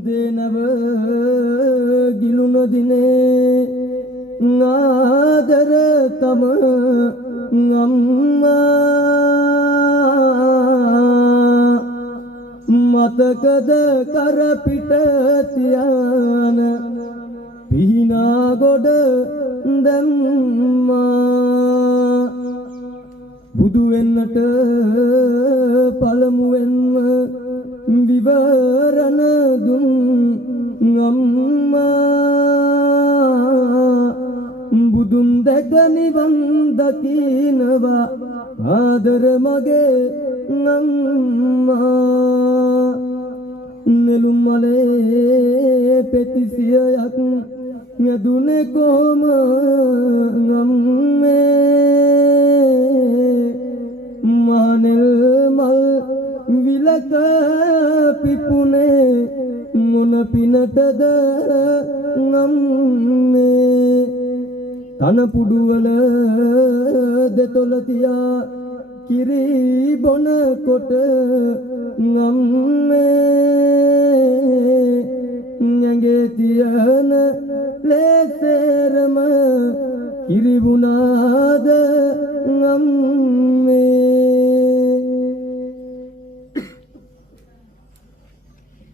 උදේනව ගිලුන දිනේ ආදර තම අම්මා මතකද කර පිට තියාන පිහිනා ගොඩ දැම්මා බුදු වෙන්නට පළමුවෙන්ම විවරණ දුන් අම්මා බුදුන් දැක නිවන් දකින්නවා ආදර මගේ අම්මා නෙළුම් මලේ පෙතිසියක් යදුනේ කොහොම අම්මේ මානෙල් මල් විලක පිපුනේ මොන පිනටද අම්මේ තන පුඩුවල දෙතොල තියා කිරි බොන කොට අම්මේ ඇඟේ තියන ලේසරම කිරි වුණාද අම්මේ